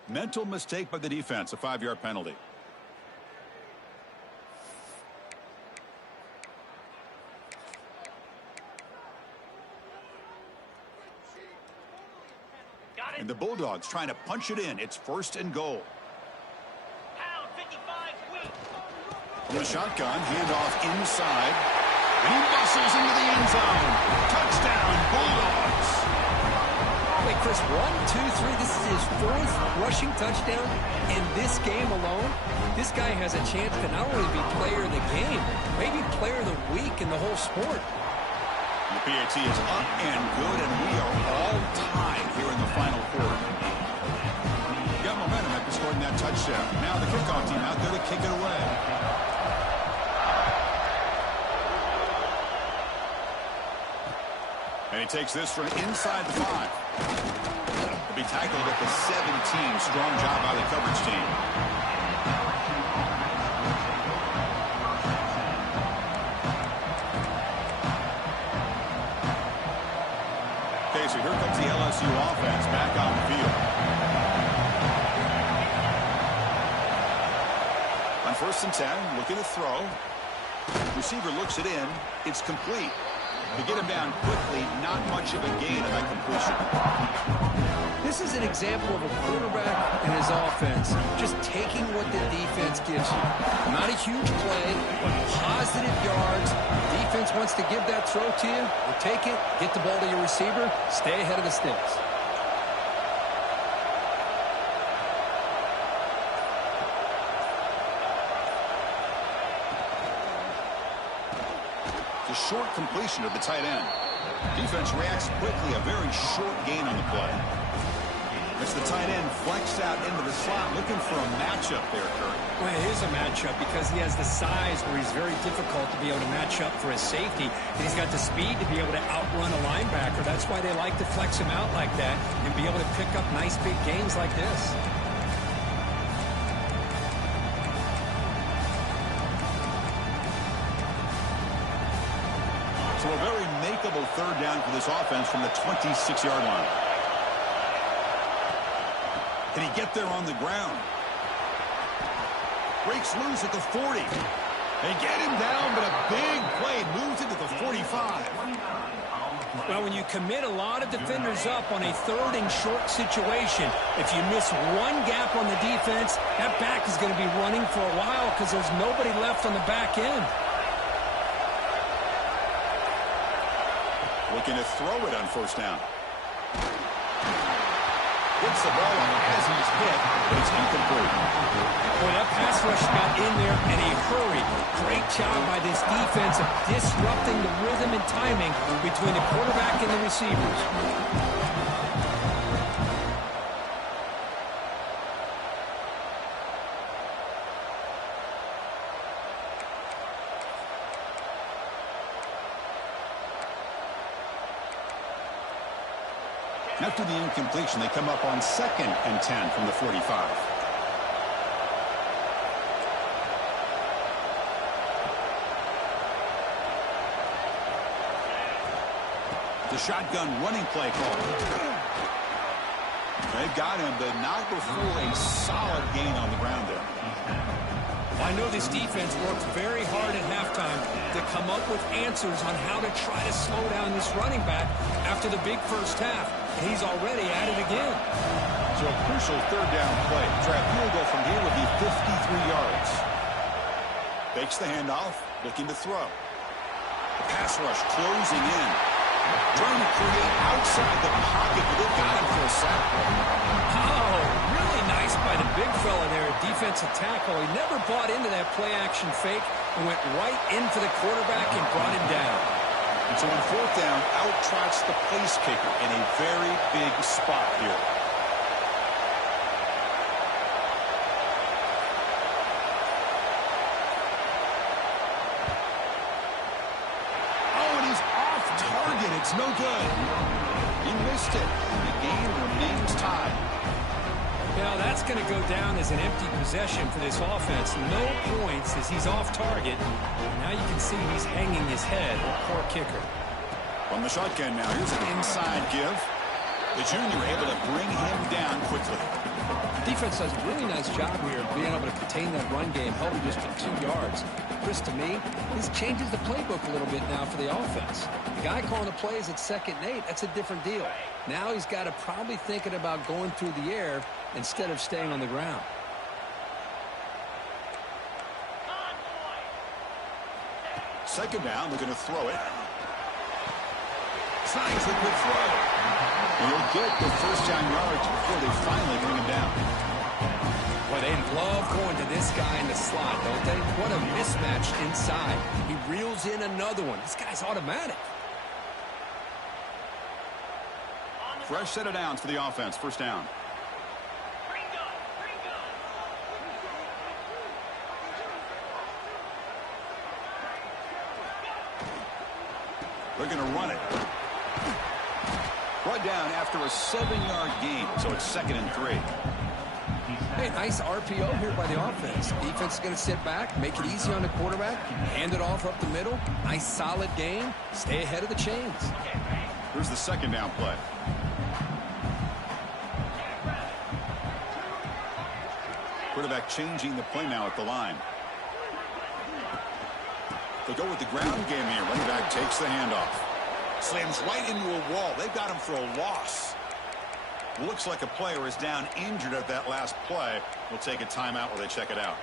Mental mistake by the defense, a 5-yard penalty. And the Bulldogs trying to punch it in. It's 1st and goal. From the shotgun, handoff inside. And he bustles into the end zone. Touchdown, Bulldogs. They Chris, 1, 2, 3. This is his 4th rushing touchdown in this game alone. This guy has a chance to not only be player of the game, maybe player of the week in the whole sport. The PAT is up and good, and we are all tied here in the final quarter. Got momentum after scoring that touchdown. Now the kickoff team out there to kick it away. And he takes this from inside the 5. He'll be tackled at the 17. Strong job by the coverage team. Okay, so here comes the LSU offense back on the field. On 1st and 10, looking to throw. Receiver looks it in. It's complete. To get him down quickly, not much of a gain on that completion. This is an example of a quarterback and his offense just taking what the defense gives you. Not a huge play, but positive yards. Defense wants to give that throw to you. You take it, get the ball to your receiver, stay ahead of the sticks. Short completion of the tight end. Defense reacts quickly, a very short gain on the play. It's the tight end flexed out into the slot, looking for a matchup there, Kurt. Well, it is a matchup because he has the size where he's very difficult to be able to match up for his safety. And he's got the speed to be able to outrun a linebacker. That's why they like to flex him out like that and be able to pick up nice big gains like this. So a very makeable 3rd down for this offense from the 26-yard line. Can he get there on the ground? Breaks loose at the 40. They get him down, but a big play moves into the 45. Well, when you commit a lot of defenders up on a 3rd and short situation, if you miss one gap on the defense, that back is going to be running for a while because there's nobody left on the back end. Looking to throw it on 1st down. Gets the ball on as he's hit, but it's incomplete. Boy, that pass rush got in there in a hurry. Great job by this defense of disrupting the rhythm and timing between the quarterback and the receivers. After the incompletion, they come up on 2nd and 10 from the 45. The shotgun running play call. They've got him, but not before a solid gain on the ground there. I know this defense worked very hard at halftime to come up with answers on how to try to slow down this running back after the big 1st half. He's already at it again. So a crucial 3rd down play. Try a field goal from here would be 53 yards. Fakes the handoff, looking to throw. The pass rush closing in. Trying to create outside the pocket, but they've got him for a sack. Oh, really nice by the big fella there, defensive tackle. He never bought into that play-action fake and went right in for the quarterback and brought him down. And so on 4th down, out trots the place kicker in a very big spot here. Oh, and he's off target. It's no good. He missed it. The game remains tied. Now that's going to go down as an empty possession for this offense. No points as he's off target. Now you can see he's hanging his head. Poor kicker. On the shotgun now, here's an inside give. The junior able to bring him down quickly. Defense does a really nice job here of being able to contain that run game, held him just to 2 yards. Chris, to me, this changes the playbook a little bit now for the offense. The guy calling the plays at 2nd and 8, that's a different deal. Now he's got to probably thinking about going through the air instead of staying on the ground. Second down, looking to throw it. Signs a good throw. And he'll get the first down yards before they finally bring him down. Well, they love going to this guy in the slot, don't they? What a mismatch inside. He reels in another one. This guy's automatic. Fresh set of downs for the offense. First down. They're going to run it. Brought down after a 7-yard gain, so it's 2nd and 3. Hey, nice RPO here by the offense. Defense is going to sit back, make it easy on the quarterback, hand it off up the middle. Nice solid gain. Stay ahead of the chains. Here's the 2nd down play. Quarterback changing the play now at the line. They go with the ground game here. Running back takes the handoff. Slams right into a wall. They've got him for a loss. Looks like a player is down injured at that last play. We'll take a timeout while they check it out.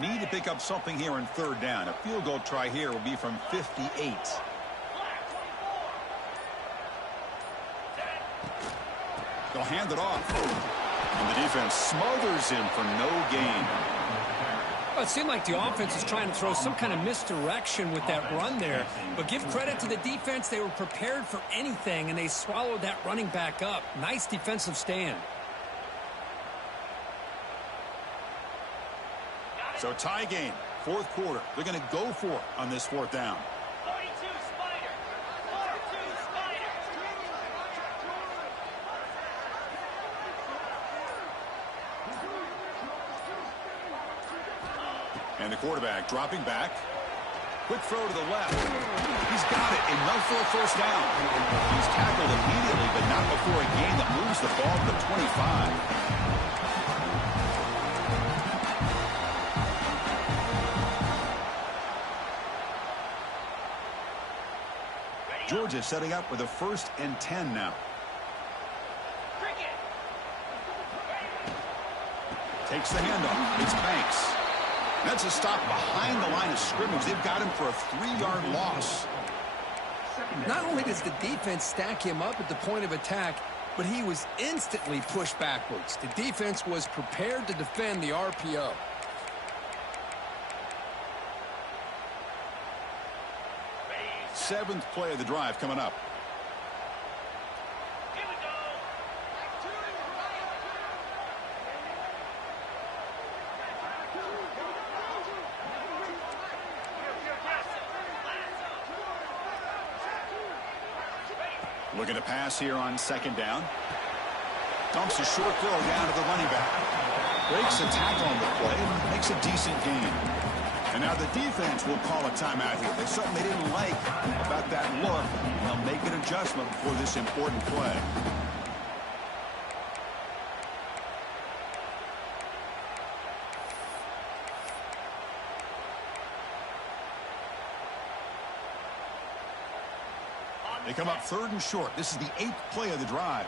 Need to pick up something here on 3rd down. A field goal try here will be from 58. They'll hand it off. And the defense smothers him for no gain. Well, it seemed like the offense is trying to throw some kind of misdirection with that run there. But give credit to the defense. They were prepared for anything, and they swallowed that running back up. Nice defensive stand. So tie game, 4th quarter. They're going to go for it on this 4th down. 42 Spider. 42 Spider. And the quarterback dropping back. Quick throw to the left. He's got it. Enough for a first down. He's tackled immediately, but not before a gain that moves the ball to the 25. Georgia setting up with a 1st and 10 now. Takes the handoff. It's Banks. That's a stop behind the line of scrimmage. They've got him for a 3-yard loss. Not only does the defense stack him up at the point of attack, but he was instantly pushed backwards. The defense was prepared to defend the RPO. Seventh play of the drive coming up. Here we go. Looking to pass here on 2nd down. Dumps a short throw down to the running back. Breaks a tackle on the play. Makes a decent gain. And now the defense will call a timeout here. There's something they didn't like about that look. And they'll make an adjustment before this important play. They come up 3rd and short. This is the 8th play of the drive.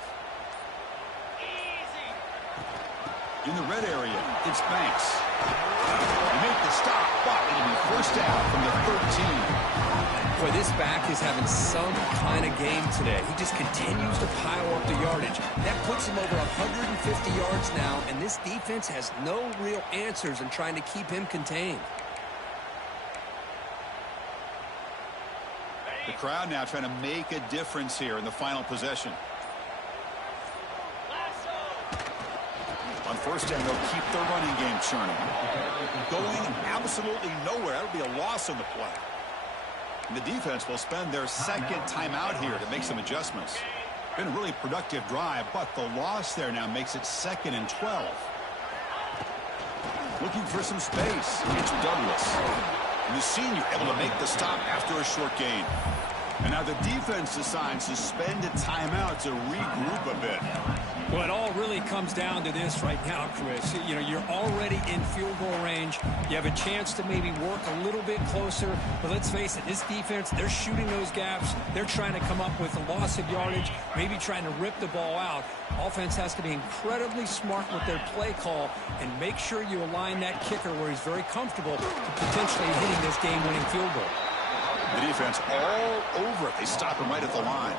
In the red area, it's Banks. They make the stop, but it'll be first down from the 13. Boy, this back is having some kind of game today. He just continues to pile up the yardage. That puts him over 150 yards now, and this defense has no real answers in trying to keep him contained. The crowd now trying to make a difference here in the final possession. On 1st down, they'll keep their running game churning. Going absolutely nowhere. That'll be a loss on the play. And the defense will spend their 2nd timeout here to make some adjustments. Been a really productive drive, but the loss there now makes it 2nd and 12. Looking for some space. It's Douglas. And the senior able to make the stop after a short gain. And now the defense decides to spend a timeout to regroup a bit. Well, it all really comes down to this right now, Chris. You know, you're already in field goal range. You have a chance to maybe work a little bit closer. But let's face it, this defense, they're shooting those gaps. They're trying to come up with a loss of yardage, maybe trying to rip the ball out. Offense has to be incredibly smart with their play call and make sure you align that kicker where he's very comfortable to potentially hitting this game-winning field goal. The defense all over it. They stop him right at the line.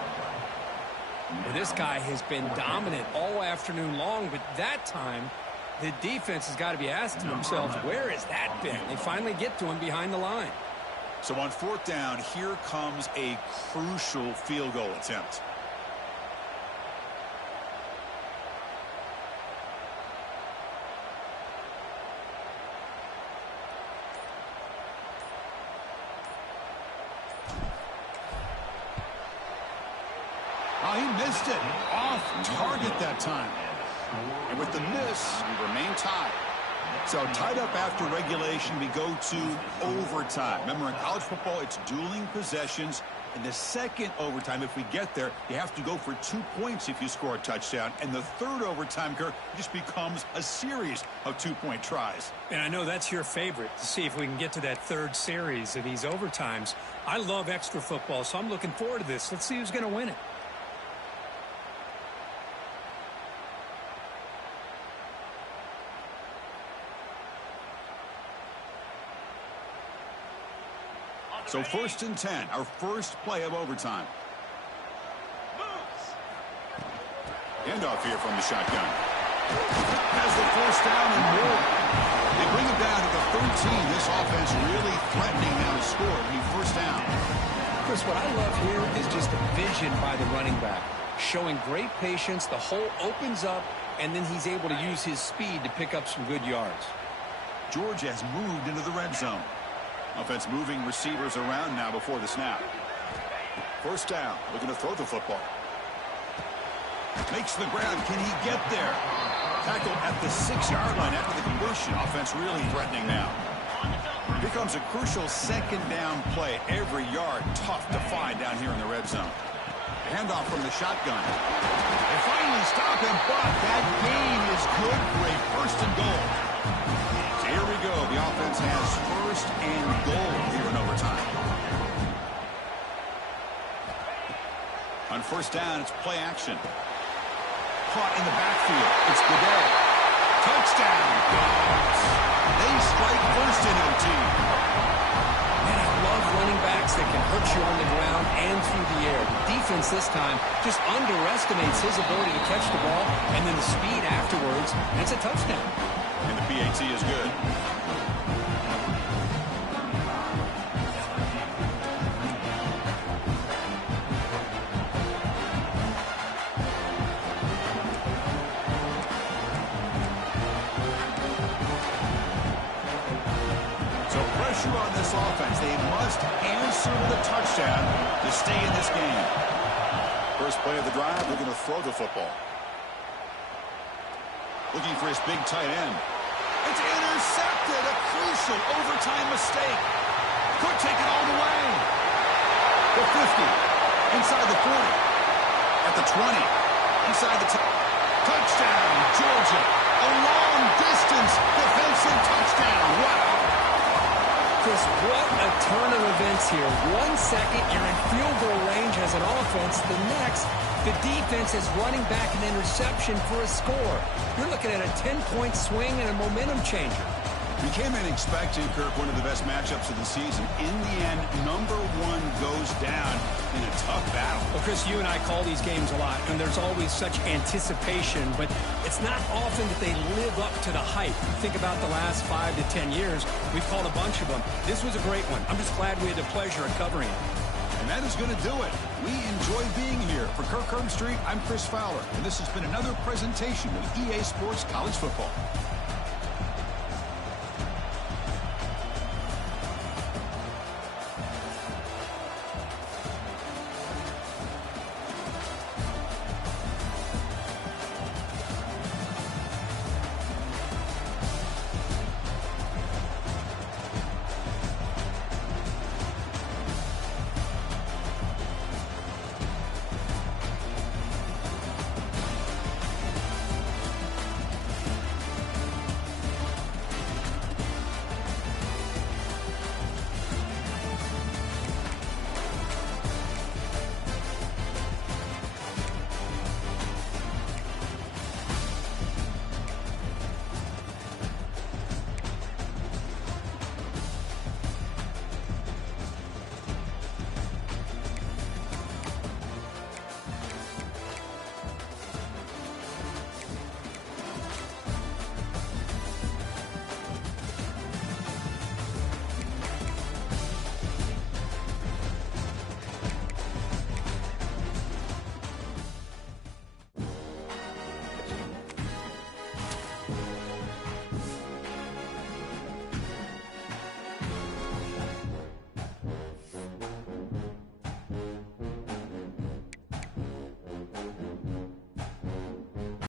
Well, this guy has been dominant all afternoon long, but that time, the defense has got to be asking themselves, where has that been? They finally get to him behind the line. So on fourth down, here comes a crucial field goal attempt. Oh, he missed it. Off target that time. And with the miss, we remain tied. So tied up after regulation, we go to overtime. Remember, in college football, it's dueling possessions. In the second overtime, if we get there, you have to go for 2 points if you score a touchdown. And the third overtime, Kirk, just becomes a series of 2-point tries. And I know that's your favorite, to see if we can get to that third series of these overtimes. I love extra football, so I'm looking forward to this. Let's see who's going to win it. So 1st and 10, our first play of overtime. Handoff here from the shotgun. Has the first down and more. They bring it down to the 13. This offense really threatening now to score. It'll be first down. Chris, what I love here is just the vision by the running back. Showing great patience, the hole opens up, and then he's able to use his speed to pick up some good yards. Georgia has moved into the red zone. Offense moving receivers around now before the snap. First down, looking to throw the football. Makes the ground. Can he get there? Tackled at the 6-yard line after the conversion. Offense really threatening now. Here comes a crucial second down play. Every yard tough to find down here in the red zone. Handoff from the shotgun. They finally stop him, but that gain is good for a first and goal. So here we go. The offense has first and goal here in overtime. On first down, it's play action. Caught in the backfield. It's Goodell. Touchdown, Dogs. They strike first in OT. Man, I love running backs that can hurt you on the ground and through the air. The defense this time just underestimates his ability to catch the ball, and then the speed afterwards, and it's a touchdown. And the PAT is good. So pressure on this offense. They must answer the touchdown to stay in this game. First play of the drive, they're going to throw the football. Looking for his big tight end. It's intercepted. A crucial overtime mistake. Could take it all the way. The 50. Inside the 40. At the 20. Inside the touchdown, Georgia. A long distance defensive touchdown. Wow. Chris, what a turn of events here. 1 second, you're in field goal range as an offense. The next, the defense is running back an interception for a score. You're looking at a 10-point swing and a momentum changer. We came in expecting, Kirk, one of the best matchups of the season. In the end, number one goes down in a tough battle. Well, Chris, you and I call these games a lot, and there's always such anticipation, but it's not often that they live up to the hype. Think about the last 5 to 10 years. We've called a bunch of them. This was a great one. I'm just glad we had the pleasure of covering it. And that is going to do it. We enjoy being here. For Kirk Herbstreit, I'm Chris Fowler, and this has been another presentation of EA Sports College Football.